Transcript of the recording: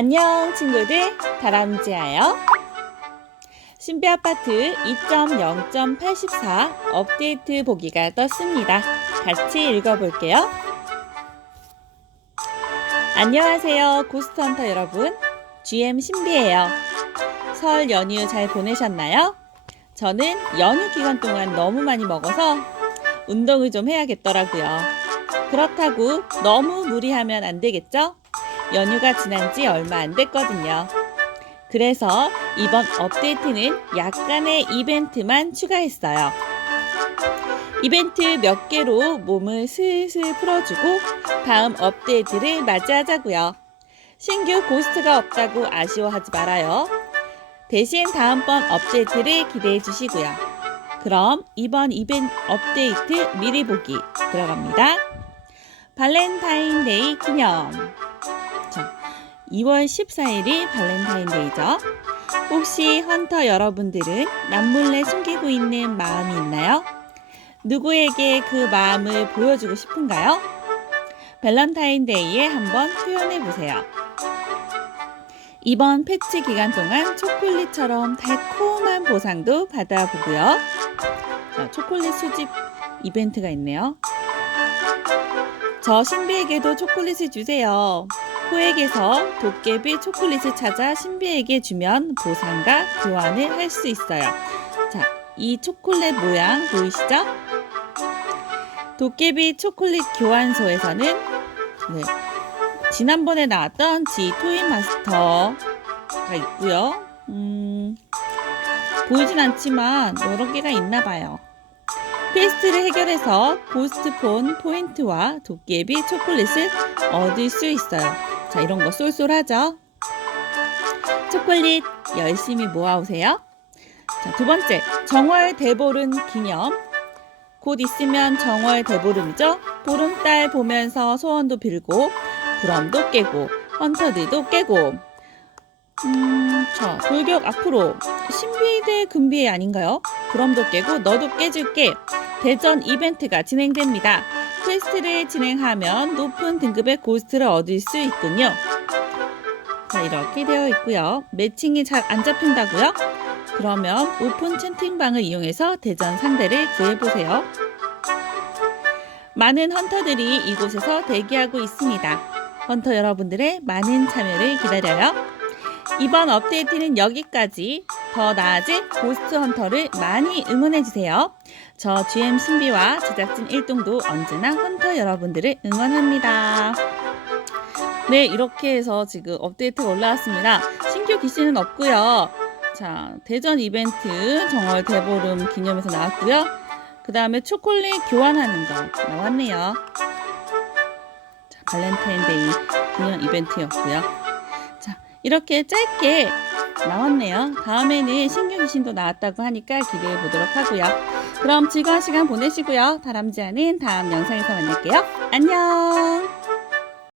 안녕 친구들 다람쥐예요. 신비아파트 2.0.84 업데이트 보기가 떴습니다. 같이 읽어볼게요. 안녕하세요 고스트헌터 여러분 GM 신비예요. 설 연휴 잘 보내셨나요? 저는 연휴 기간 동안 너무 많이 먹어서 운동을 좀 해야겠더라고요. 그렇다고 너무 무리하면 안 되겠죠? 연휴가 지난 지 얼마 안 됐거든요. 그래서 이번 업데이트는 약간의 이벤트만 추가했어요. 이벤트 몇 개로 몸을 슬슬 풀어주고 다음 업데이트를 맞이하자고요. 신규 고스트가 없다고 아쉬워하지 말아요. 대신 다음번 업데이트를 기대해 주시고요. 그럼 이번 이벤트 업데이트 미리 보기 들어갑니다. 발렌타인데이 기념. 자, 2월 14일이 발렌타인데이죠. 혹시 헌터 여러분들은 남몰래 숨기고 있는 마음이 있나요? 누구에게 그 마음을 보여주고 싶은가요? 발렌타인데이에 한번 표현해 보세요. 이번 패치 기간 동안 초콜릿처럼 달콤한 보상도 받아보고요. 자, 초콜릿 수집 이벤트가 있네요. 저 신비에게도 초콜릿을 주세요. 포에게서 도깨비 초콜릿을 찾아 신비에게 주면 보상과 교환을 할 수 있어요. 자, 이 초콜릿 모양 보이시죠? 도깨비 초콜릿 교환소에서는 네, 지난번에 나왔던 지 토인 마스터가 있고요. 음, 보이진 않지만 여러 개가 있나 봐요. 퀘스트를 해결해서 고스트폰 포인트와 도깨비 초콜릿을 얻을 수 있어요. 자, 이런 거 쏠쏠하죠? 초콜릿 열심히 모아오세요. 자, 두 번째, 정월 대보름 기념. 곧 있으면 정월 대보름이죠? 보름달 보면서 소원도 빌고, 부럼도 깨고, 헌터들도 깨고. 음, 자, 돌격 앞으로. 신비대 금비의 아닌가요? 부럼도 깨고, 너도 깨줄게. 대전 이벤트가 진행됩니다. 퀘스트를 진행하면 높은 등급의 고스트를 얻을 수 있군요. 자, 이렇게 되어 있고요. 매칭이 잘 안 잡힌다고요? 그러면 오픈 채팅방을 이용해서 대전 상대를 구해보세요. 많은 헌터들이 이곳에서 대기하고 있습니다. 헌터 여러분들의 많은 참여를 기다려요. 이번 업데이트는 여기까지. 더 나아질 고스트 헌터를 많이 응원해주세요. 저 GM 신비와 제작진 일동도 언제나 헌터 여러분들을 응원합니다. 네, 이렇게 해서 지금 업데이트가 올라왔습니다. 신규 기신은 없고요. 자, 대전 이벤트 정월 대보름 기념에서 나왔고요. 그 다음에 초콜릿 교환하는 거 나왔네요. 자, 발렌타인데이 기념 이벤트였고요. 자, 이렇게 짧게 나왔네요. 다음에는 신규 귀신도 나왔다고 하니까 기대해 보도록 하고요. 그럼 즐거운 시간 보내시고요. 다람쥐하는 다음 영상에서 만날게요. 안녕!